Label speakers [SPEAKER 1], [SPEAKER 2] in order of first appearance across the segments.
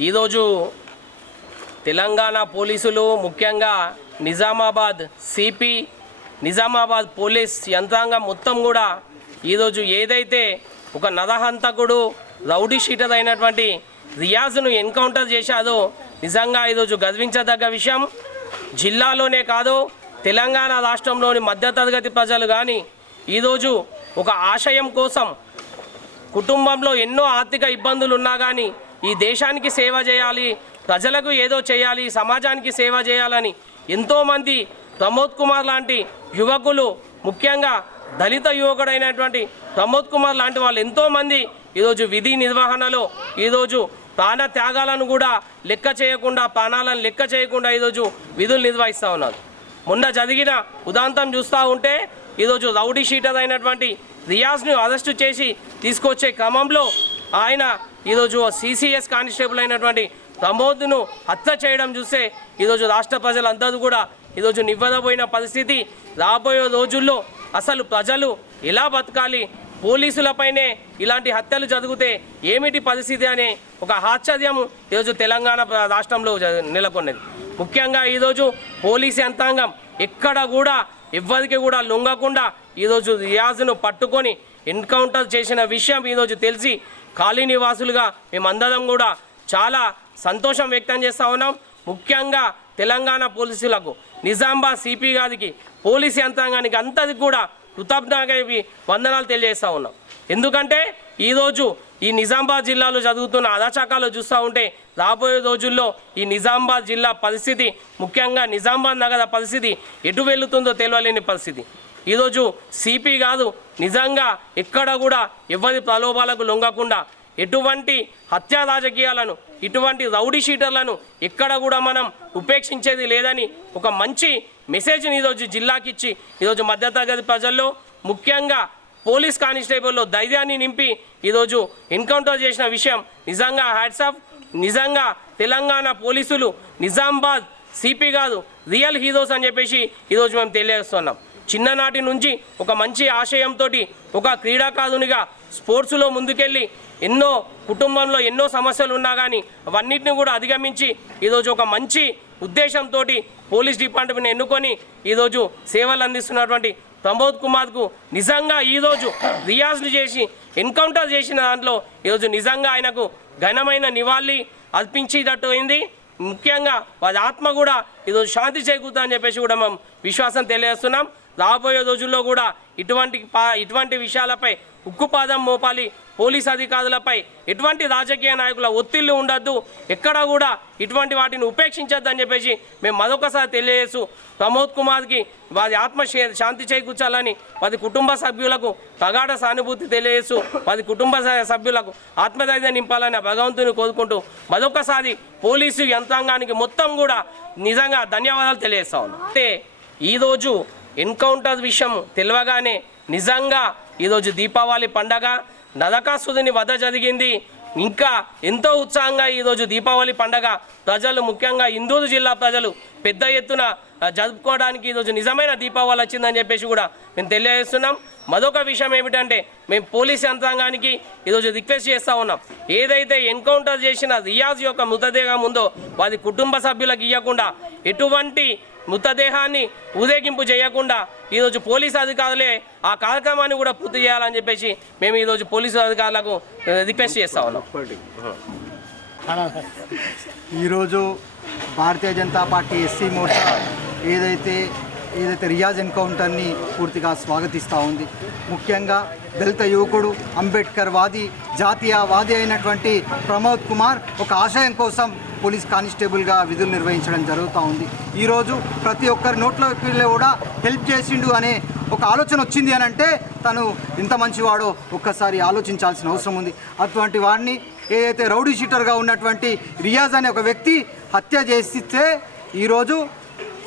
[SPEAKER 1] ఈరోజు తెలంగాణ పోలీసులు ముఖ్యంగా నిజామాబాద్ సిపి నిజామాబాద్ పోలీస్ యంత్రాంగం మొత్తం కూడా ఈరోజు ఏదైతే ఒక నరహంతకుడు రౌడీ షీటర్ అయినటువంటి రియాజ్ను ఎన్కౌంటర్ చేశాదో నిజంగా ఈరోజు గర్వించదగ్గ విషయం. జిల్లాలోనే కాదు తెలంగాణ రాష్ట్రంలోని మధ్యతరగతి ప్రజలు కానీ ఈరోజు ఒక ఆశయం కోసం కుటుంబంలో ఎన్నో ఆర్థిక ఇబ్బందులు ఉన్నా కానీ ఈ దేశానికి సేవ చేయాలి ప్రజలకు ఏదో చేయాలి సమాజానికి సేవ చేయాలని ఎంతోమంది ప్రమోద్ కుమార్ లాంటి యువకులు ముఖ్యంగా దళిత యువకుడైనటువంటి ప్రమోద్ కుమార్ లాంటి వాళ్ళు ఎంతోమంది ఈరోజు విధి నిర్వహణలో ఈరోజు ప్రాణ త్యాగాలను కూడా లెక్క చేయకుండా ప్రాణాలను లెక్క చేయకుండా ఈరోజు విధులు నిర్వహిస్తూ ఉన్నారు. మొన్న జరిగిన ఉదాంతం చూస్తూ ఉంటే ఈరోజు రౌడీ షీటర్ అయినటువంటి రియాజ్ను అరెస్టు చేసి తీసుకొచ్చే క్రమంలో ఆయన ఈరోజు సిసిఎస్ కానిస్టేబుల్ అయినటువంటి ప్రమోద్ను హత్య చేయడం చూస్తే ఈరోజు రాష్ట్ర ప్రజలందరూ కూడా ఈరోజు నివ్వదపోయిన పరిస్థితి. రాబోయే రోజుల్లో అసలు ప్రజలు ఎలా బతకాలి? పోలీసులపైనే ఇలాంటి హత్యలు జరిగితే ఏమిటి పరిస్థితి అనే ఒక ఆశ్చర్యం ఈరోజు తెలంగాణ రాష్ట్రంలో జ- నెలకొన్నది. ముఖ్యంగా ఈరోజు పోలీస్ యంత్రాంగం ఎక్కడ కూడా ఎవ్వరికి కూడా లొంగకుండా ఈరోజు రియాజ్ను పట్టుకొని ఎన్కౌంటర్ చేసిన విషయం ఈరోజు తెలిసి ఖాళీ నివాసులుగా మేమందరం కూడా చాలా సంతోషం వ్యక్తం చేస్తూ ఉన్నాం. ముఖ్యంగా తెలంగాణ పోలీసులకు నిజామాబాద్ సిపి గారికి పోలీస్ యంత్రాంగానికి అంతది కూడా కృతజ్ఞతకి వందనాలు తెలియజేస్తూ ఉన్నాం. ఎందుకంటే ఈరోజు ఈ నిజామాబాద్ జిల్లాలో జరుగుతున్న అరాచకాలు చూస్తూ ఉంటే రాబోయే రోజుల్లో ఈ నిజామాబాద్ జిల్లా పరిస్థితి ముఖ్యంగా నిజామాబాద్ నగర పరిస్థితి ఎటు వెళ్తుందో తెలియలేని పరిస్థితి. ఈరోజు సిపి కాదు నిజంగా ఎక్కడ కూడా ఎవరి ప్రలోభాలకు లొంగకుండా ఎటువంటి హత్యా రాజకీయాలను ఇటువంటి రౌడీ షీటర్లను ఎక్కడ కూడా మనం ఉపేక్షించేది లేదని ఒక మంచి మెసేజ్ని ఈరోజు జిల్లాకిచ్చి ఈరోజు మధ్యతరగతి ప్రజల్లో ముఖ్యంగా పోలీస్ కానిస్టేబుల్లో ధైర్యాన్ని నింపి ఈరోజు ఎన్కౌంటర్ చేసిన విషయం నిజంగా హ్యాట్సాఫ్ నిజంగా తెలంగాణ పోలీసులు నిజామాబాద్ సిపి కాదు రియల్ హీరోస్ అని చెప్పేసి ఈరోజు మేము తెలియజేస్తున్నాం. చిన్ననాటి నుంచి ఒక మంచి ఆశయంతో ఒక క్రీడాకారునిగా స్పోర్ట్స్లో ముందుకెళ్ళి ఎన్నో కుటుంబంలో ఎన్నో సమస్యలు ఉన్నా కానీ అవన్నిటిని కూడా అధిగమించి ఈరోజు ఒక మంచి ఉద్దేశంతో పోలీస్ డిపార్ట్మెంట్ ఎన్నుకొని ఈరోజు సేవలు అందిస్తున్నటువంటి ప్రమోద్ కుమార్కు నిజంగా ఈరోజు రియాజులు చేసి ఎన్కౌంటర్ చేసిన దాంట్లో ఈరోజు నిజంగా ఆయనకు ఘనమైన నివాళి అర్పించేటట్టు అయింది ముఖ్యంగా వారి ఆత్మ కూడా ఈరోజు శాంతి చేకూరుతా అని చెప్పేసి కూడా మేము విశ్వాసం తెలియజేస్తున్నాం. రాబోయే రోజుల్లో కూడా ఇటువంటి పా ఇటువంటి విషయాలపై ఉక్కుపాదం మోపాలి పోలీస్ అధికారులపై ఎటువంటి రాజకీయ నాయకుల ఒత్తిళ్ళు ఉండద్దు ఎక్కడా కూడా ఇటువంటి వాటిని ఉపేక్షించొద్దని అని చెప్పేసి మేము మరొకసారి తెలియజేస్తూ ప్రమోద్ కుమార్కి వారి ఆత్మ శాంతి చేకూర్చాలని వారి కుటుంబ సభ్యులకు ప్రగాఢ సానుభూతి తెలియజేస్తూ వారి కుటుంబ సభ్యులకు ఆత్మధైర్యం నింపాలని భగవంతుని కోరుకుంటూ మరొకసారి పోలీసు యంత్రాంగానికి మొత్తం కూడా నిజంగా ధన్యవాదాలు తెలియజేస్తా ఉన్నాం. అంటే ఈరోజు ఎన్కౌంటర్ విషయం తెలియగానే నిజంగా ఈరోజు దీపావళి పండగ. నరకాసురుని వధ జరిగింది. ఇంకా ఎంతో ఉత్సాహంగా ఈరోజు దీపావళి పండగ. ప్రజలు ముఖ్యంగా ఇందూరు జిల్లా ప్రజలు పెద్ద ఎత్తున జరుపుకోవడానికి ఈరోజు నిజమైన దీపావళి వచ్చిందని చెప్పేసి కూడా మేము తెలియజేస్తున్నాం. మరొక విషయం ఏమిటంటే మేము పోలీస్ యంత్రాంగానికి ఈరోజు రిక్వెస్ట్ చేస్తూ ఉన్నాం. ఏదైతే ఎన్కౌంటర్ చేసిన రియాజ్ యొక్క మృతదేహం ఉందో వారి కుటుంబ సభ్యులకు ఇవ్వకుండా ఎటువంటి మృతదేహాన్ని ఊరేగింపు చేయకుండా ఈరోజు పోలీసు అధికారులే ఆ కార్యక్రమాన్ని కూడా పూర్తి చేయాలని చెప్పేసి మేము ఈరోజు పోలీసు అధికారులకు రిక్వెస్ట్ చేస్తా ఉన్నాం.
[SPEAKER 2] ఈరోజు భారతీయ జనతా పార్టీ ఎస్సీ మోర్చా ఏదైతే ఏదైతే రియాజ్ ఎన్కౌంటర్ని పూర్తిగా స్వాగతిస్తూ ఉంది ముఖ్యంగా దళిత యువకుడు అంబేద్కర్ వాది జాతీయవాది అయినటువంటి ప్రమోద్ కుమార్ ఒక ఆశయం కోసం పోలీస్ కానిస్టేబుల్గా విధులు నిర్వహించడం జరుగుతూ ఉంది. ఈరోజు ప్రతి ఒక్కరి నోట్లోకి వెళ్ళి కూడా హెల్ప్ చేసిండు అనే ఒక ఆలోచన వచ్చింది అని అంటే తను ఎంత మంచివాడో ఒక్కసారి ఆలోచించాల్సిన అవసరం ఉంది. అటువంటి వాడిని ఏదైతే రౌడీ షీటర్గా ఉన్నటువంటి రియాజ్ అనే ఒక వ్యక్తి హత్య చేసిస్తే ఈరోజు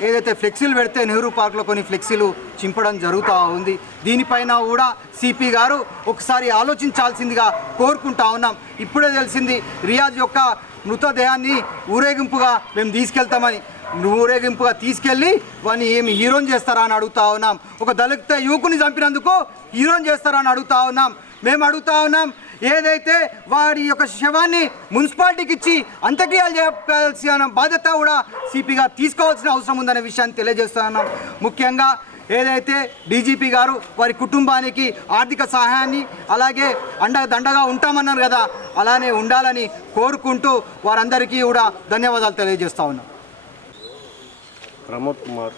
[SPEAKER 2] ఏదైతే ఫ్లెక్సీలు పెడితే నెహ్రూ పార్క్లో కొన్ని ఫ్లెక్సీలు చింపడం జరుగుతూ ఉంది. దీనిపైన కూడా సిపి గారు ఒకసారి ఆలోచించాల్సిందిగా కోరుకుంటా ఉన్నాం. ఇప్పుడే తెలిసింది రియాజ్ యొక్క మృతదేహాన్ని ఊరేగింపుగా మేము తీసుకెళ్తామని. ఊరేగింపుగా తీసుకెళ్ళి వాడిని ఏమి హీరోని చేస్తారా అని అడుగుతా ఉన్నాం. ఒక దళిత యువకుని చంపినందుకు హీరోని చేస్తారా అని అడుగుతా ఉన్నాం. మేము అడుగుతా ఉన్నాం ఏదైతే వాడి యొక్క శవాన్ని మున్సిపాలిటీకి ఇచ్చి అంత్యక్రియలు చేయాల్సిన బాధ్యత కూడా సిపిగా తీసుకోవాల్సిన అవసరం ఉందనే విషయాన్ని తెలియజేస్తున్నాం ముఖ్యంగా ఏదైతే డీజీపీ గారు వారి కుటుంబానికి ఆర్థిక సహాయాన్ని అలాగే అండ దండగా ఉంటామన్నారు కదా అలానే ఉండాలని కోరుకుంటూ వారందరికీ కూడా ధన్యవాదాలు తెలియజేస్తా ఉన్నాం.
[SPEAKER 3] ప్రమోద్ కుమార్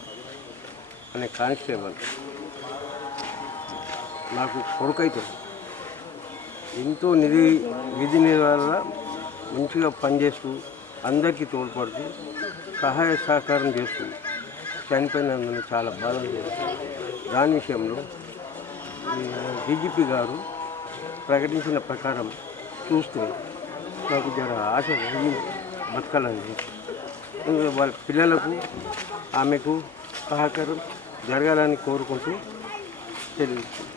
[SPEAKER 3] అనే కానిస్టేబుల్. నాకు కొడుకైతే ఎంతో నిధి విధి నిర్వహణ మంచిగా పనిచేస్తూ అందరికీ తోడ్పడుతూ సహాయ సహకారం చేస్తూ చనిపోయినందుకు చాలా బాధ దాని విషయంలో డీజీపీ గారు ప్రకటించిన ప్రకారం చూస్తూ నాకు జర ఆశ బతకాలని వాళ్ళ పిల్లలకు ఆమెకు సహకారం జరగాలని కోరుకుంటూ తెలియజేస్తుంది